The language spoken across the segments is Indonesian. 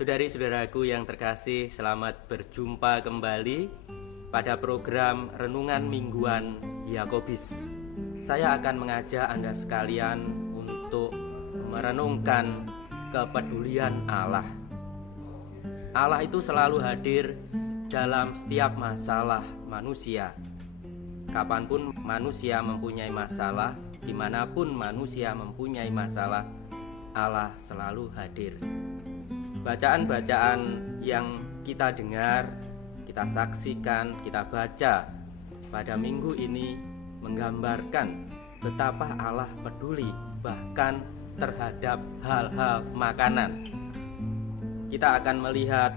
Saudari-saudaraku yang terkasih, selamat berjumpa kembali pada program Renungan Mingguan Yakobus. Saya akan mengajak Anda sekalian untuk merenungkan kepedulian Allah. Allah itu selalu hadir dalam setiap masalah manusia. Kapanpun manusia mempunyai masalah, dimanapun manusia mempunyai masalah, Allah selalu hadir. Bacaan-bacaan yang kita dengar, kita saksikan, kita baca pada minggu ini menggambarkan betapa Allah peduli bahkan terhadap hal-hal makanan. Kita akan melihat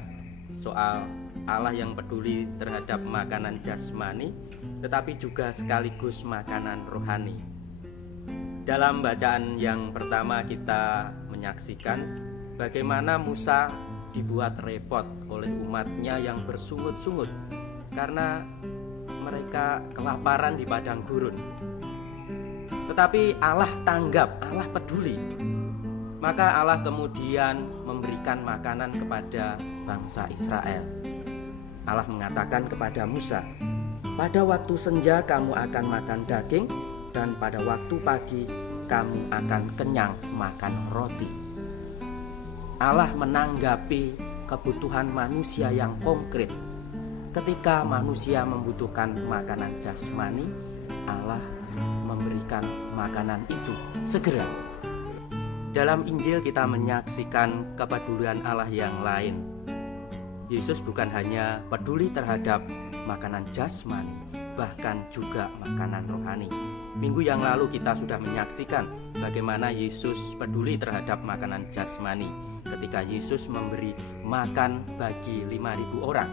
soal Allah yang peduli terhadap makanan jasmani, tetapi juga sekaligus makanan rohani. Dalam bacaan yang pertama kita menyaksikan bagaimana Musa dibuat repot oleh umatnya yang bersungut-sungut karena mereka kelaparan di padang gurun. Tetapi Allah tanggap, Allah peduli. Maka Allah kemudian memberikan makanan kepada bangsa Israel. Allah mengatakan kepada Musa, "Pada waktu senja kamu akan makan daging, dan pada waktu pagi kamu akan kenyang makan roti." Allah menanggapi kebutuhan manusia yang konkret. Ketika manusia membutuhkan makanan jasmani, Allah memberikan makanan itu segera. Dalam Injil kita menyaksikan kepedulian Allah yang lain. Yesus bukan hanya peduli terhadap makanan jasmani, bahkan juga makanan rohani. Minggu yang lalu kita sudah menyaksikan bagaimana Yesus peduli terhadap makanan jasmani ketika Yesus memberi makan bagi 5.000 orang.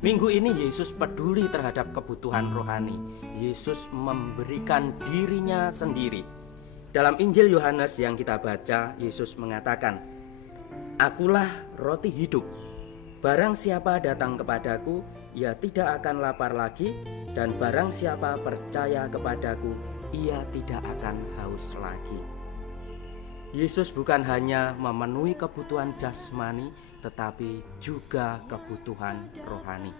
Minggu ini Yesus peduli terhadap kebutuhan rohani. Yesus memberikan dirinya sendiri. Dalam Injil Yohanes yang kita baca, Yesus mengatakan, "Akulah roti hidup. Barang siapa datang kepadaku, ia tidak akan lapar lagi, dan barang siapa percaya kepadaku, ia tidak akan haus lagi." Yesus bukan hanya memenuhi kebutuhan jasmani, tetapi juga kebutuhan rohani.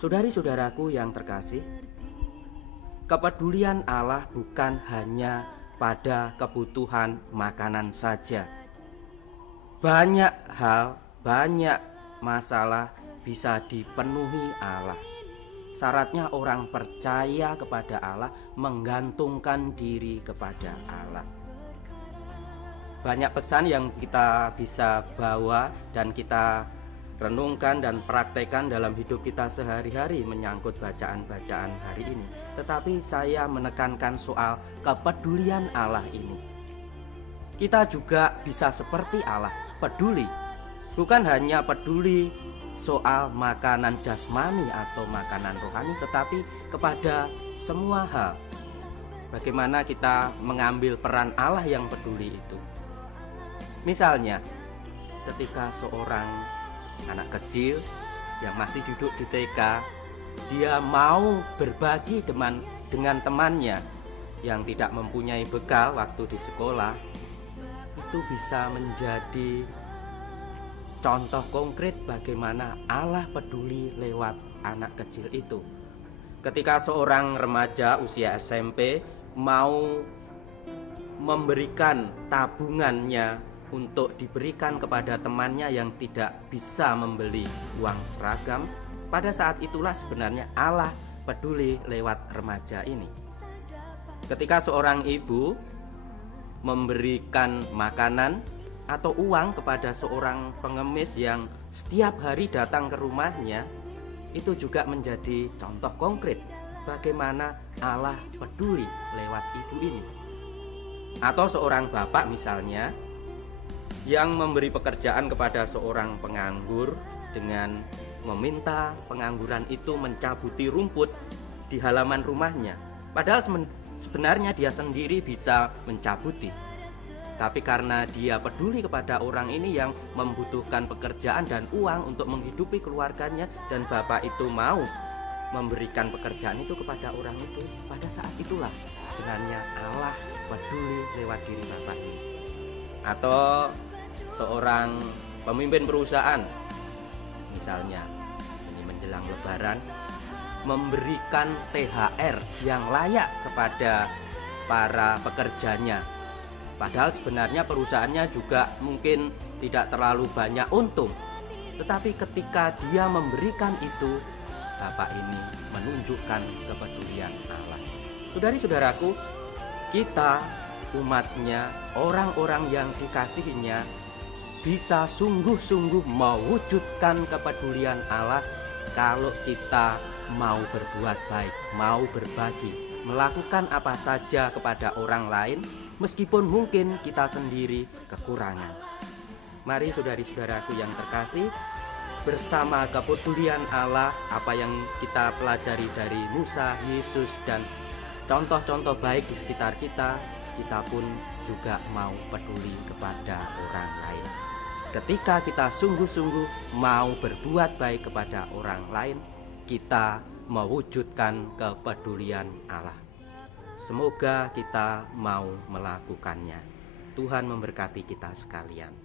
Saudari-saudaraku yang terkasih, kepedulian Allah bukan hanya pada kebutuhan makanan saja. Banyak hal, banyak masalah bisa dipenuhi Allah. Syaratnya orang percaya kepada Allah, menggantungkan diri kepada Allah. Banyak pesan yang kita bisa bawa dan kita renungkan dan praktekkan dalam hidup kita sehari-hari menyangkut bacaan-bacaan hari ini. Tetapi saya menekankan soal kepedulian Allah ini. Kita juga bisa seperti Allah, peduli. Bukan hanya peduli soal makanan jasmani atau makanan rohani, tetapi kepada semua hal. Bagaimana kita mengambil peran Allah yang peduli itu. Misalnya, ketika seorang anak kecil yang masih duduk di TK, dia mau berbagi dengan temannya yang tidak mempunyai bekal waktu di sekolah, itu bisa menjadi contoh konkret bagaimana Allah peduli lewat anak kecil itu. Ketika seorang remaja usia SMP mau memberikan tabungannya untuk diberikan kepada temannya yang tidak bisa membeli uang seragam, pada saat itulah sebenarnya Allah peduli lewat remaja ini. Ketika seorang ibu memberikan makanan atau uang kepada seorang pengemis yang setiap hari datang ke rumahnya, itu juga menjadi contoh konkret bagaimana Allah peduli lewat ibu ini. Atau seorang bapak misalnya yang memberi pekerjaan kepada seorang penganggur dengan meminta pengangguran itu mencabuti rumput di halaman rumahnya. Padahal sebenarnya dia sendiri bisa mencabuti. Tapi karena dia peduli kepada orang ini yang membutuhkan pekerjaan dan uang untuk menghidupi keluarganya, dan bapak itu mau memberikan pekerjaan itu kepada orang itu, pada saat itulah sebenarnya Allah peduli lewat diri bapak ini. Atau seorang pemimpin perusahaan misalnya ini menjelang Lebaran memberikan THR yang layak kepada para pekerjanya. Padahal sebenarnya perusahaannya juga mungkin tidak terlalu banyak untung. Tetapi ketika dia memberikan itu, Bapak ini menunjukkan kepedulian Allah. Saudari-saudaraku, kita umatnya, orang-orang yang dikasihinya bisa sungguh-sungguh mewujudkan kepedulian Allah kalau kita mau berbuat baik, mau berbagi, melakukan apa saja kepada orang lain meskipun mungkin kita sendiri kekurangan. Mari saudari-saudaraku yang terkasih, bersama kepedulian Allah, apa yang kita pelajari dari Musa, Yesus, dan contoh-contoh baik di sekitar kita, kita pun juga mau peduli kepada orang lain. Ketika kita sungguh-sungguh mau berbuat baik kepada orang lain, kita mewujudkan kepedulian Allah. Semoga kita mau melakukannya. Tuhan memberkati kita sekalian.